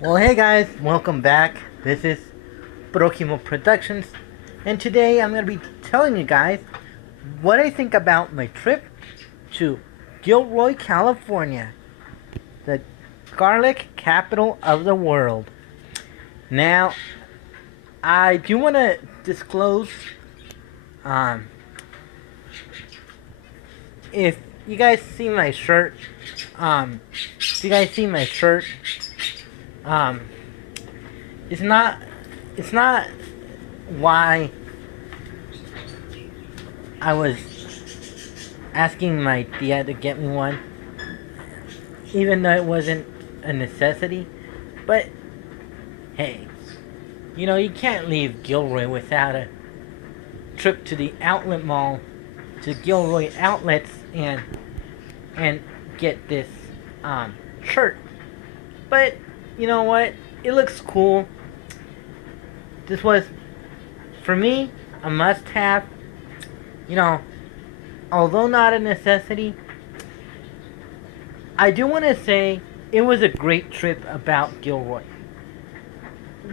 Well, hey guys, welcome back. This is Proximo Productions, and today I'm going to be telling you guys what I think about my trip to Gilroy, California, the garlic capital of the world. Now, I do want to disclose um, if you guys see my shirt, if you guys see my shirt, um, it's not, it's not why I was asking my tia to get me one, even though it wasn't a necessity. But hey, you can't leave Gilroy without a trip to the outlet mall, to Gilroy outlets, and get this shirt. But you know what? It looks cool. This was, for me, a must-have. You know, although not a necessity, I do want to say it was a great trip about Gilroy.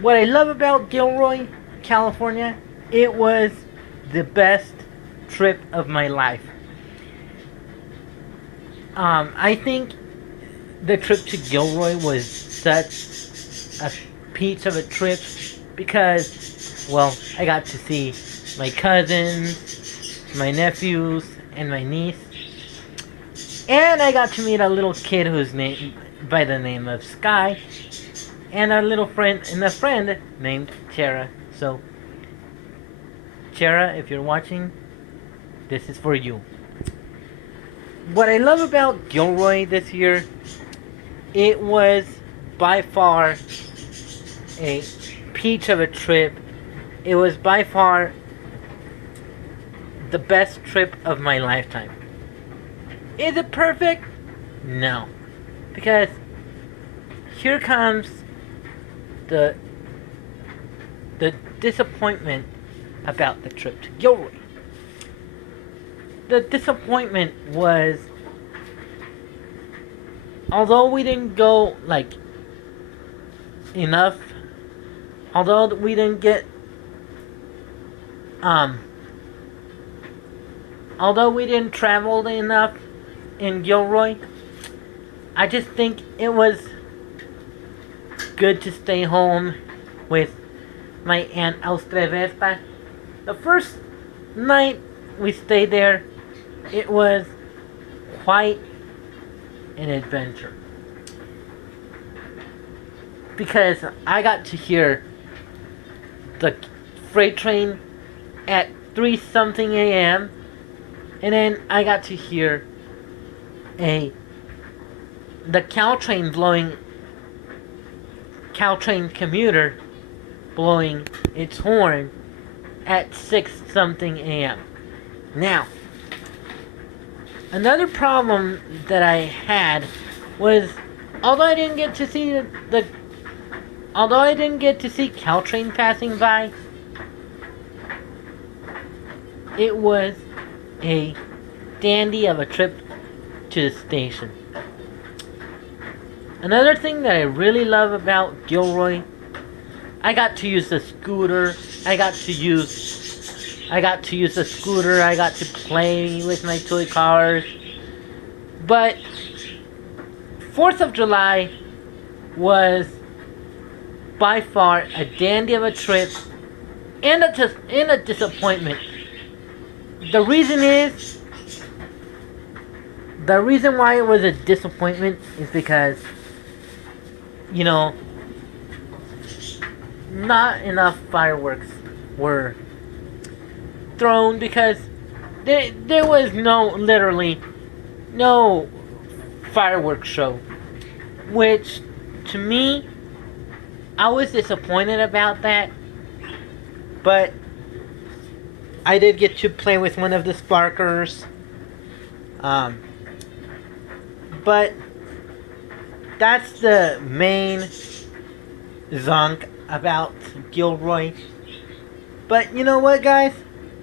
What I love about Gilroy, California, it was the best trip of my life. I think the trip to Gilroy was such a piece of a trip because, well, I got to see my cousins, my nephews, and my niece. And I got to meet a little kid who's named by the name of Sky, and a friend named Tara. So, Tara, if you're watching, this is for you. What I love about Gilroy this year, it was by far a peach of a trip. It was by far the best trip of my lifetime. Is it perfect? No. Because here comes the disappointment about the trip to Gilroy. The disappointment was, although we didn't go enough, although we didn't get although we didn't travel enough in Gilroy, I just think it was good to stay home with my Aunt Austreverta. The first night we stayed there, it was quite an adventure. Because I got to hear the freight train at 3 something a.m. and then I got to hear the Caltrain commuter blowing its horn at 6 something a.m. Now, another problem that I had was, although I didn't get to see Caltrain passing by, it was a dandy of a trip to the station. Another thing that I really love about Gilroy, I got to use the scooter. I got to use the scooter. I got to play with my toy cars. But 4th of July was by far a dandy of a trip and a disappointment. The reason why it was a disappointment is because, not enough fireworks were thrown because there was literally no fireworks show, which to me, I was disappointed about that, but I did get to play with one of the sparkers. But that's the main zonk about Gilroy. But you know what, guys?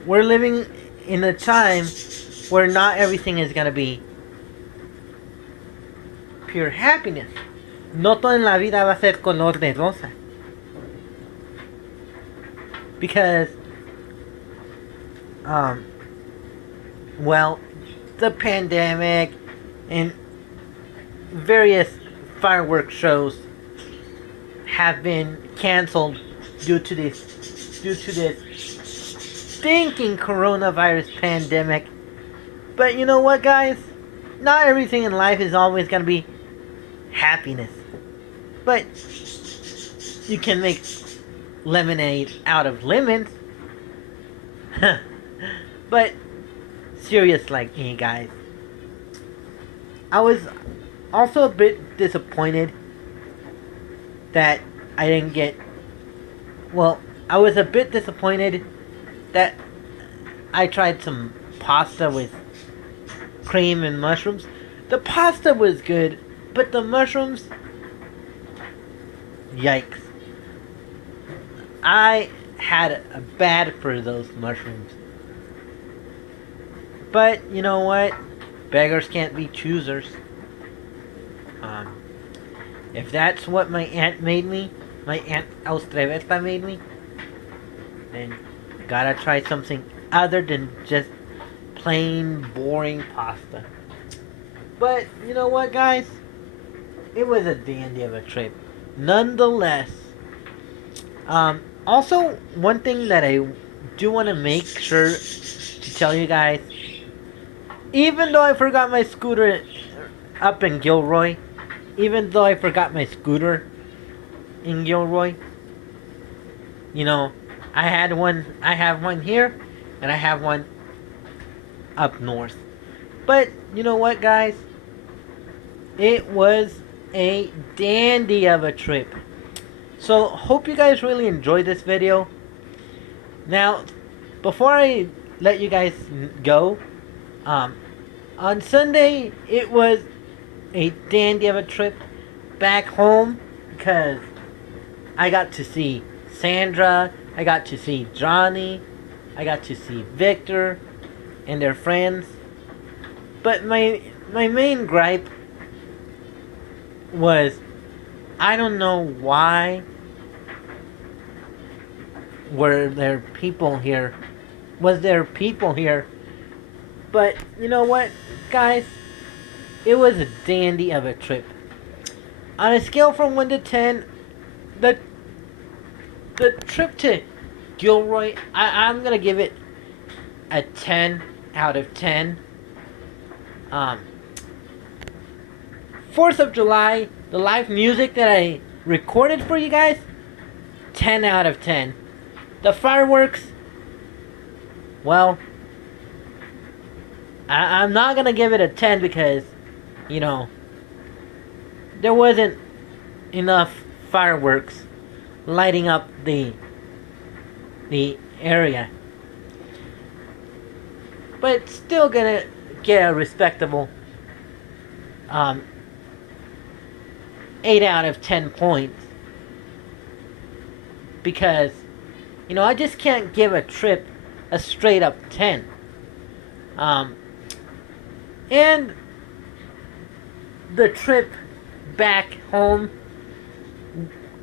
We're living in a time where not everything is gonna be pure happiness. no todo en la vida va a ser color de rosa. Because, um, well, the pandemic and various fireworks shows have been canceled due to this stinking coronavirus pandemic. But you know what, guys? Not everything in life is always gonna be happiness. But you can make lemonade out of lemons. But serious like me, guys. I was also a bit disappointed that I didn't get. Well, I was a bit disappointed that I tried some pasta with cream and mushrooms. The pasta was good, but the mushrooms, yikes. I had a bad for those mushrooms. But you know what? Beggars can't be choosers. Um, if that's what my aunt made me, my aunt Austrevesta made me, then gotta try something other than just plain boring pasta. But you know what, guys? It was a dandy of a trip, nonetheless. Also, one thing that I do want to make sure to tell you guys, even though I forgot my scooter up in Gilroy, even though I forgot my scooter in Gilroy, you know, I have one here, and I have one up north. But you know what, guys? It was a dandy of a trip. So, hope you guys really enjoyed this video. Now, before I let you guys go, on Sunday, it was a dandy of a trip back home because I got to see Sandra, I got to see Johnny, I got to see Victor and their friends. But my main gripe was, I don't know why was there people here, but you know what, guys? It was a dandy of a trip. On a scale from 1 to 10, the trip to Gilroy, I'm gonna give it a 10 out of 10. 4th of July, the live music that I recorded for you guys, 10 out of 10. The fireworks, well, I'm not gonna give it a 10 because, you know, there wasn't enough fireworks lighting up the area. But still gonna get a respectable 8 out of 10 points. Because, you know, I just can't give a trip a straight up 10. And the trip back home,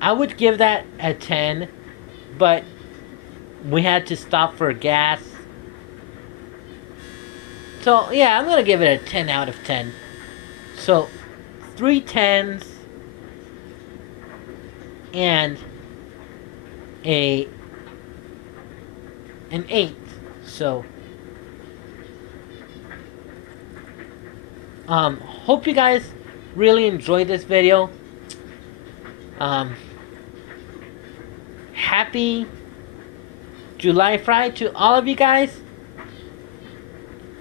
I would give that a 10, but we had to stop for gas. So, yeah, I'm going to give it a 10 out of 10. So, 3 10s and an 8. So, hope you guys really enjoyed this video. Happy July Friday to all of you guys.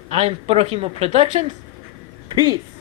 I'm Projimo Productions. Peace.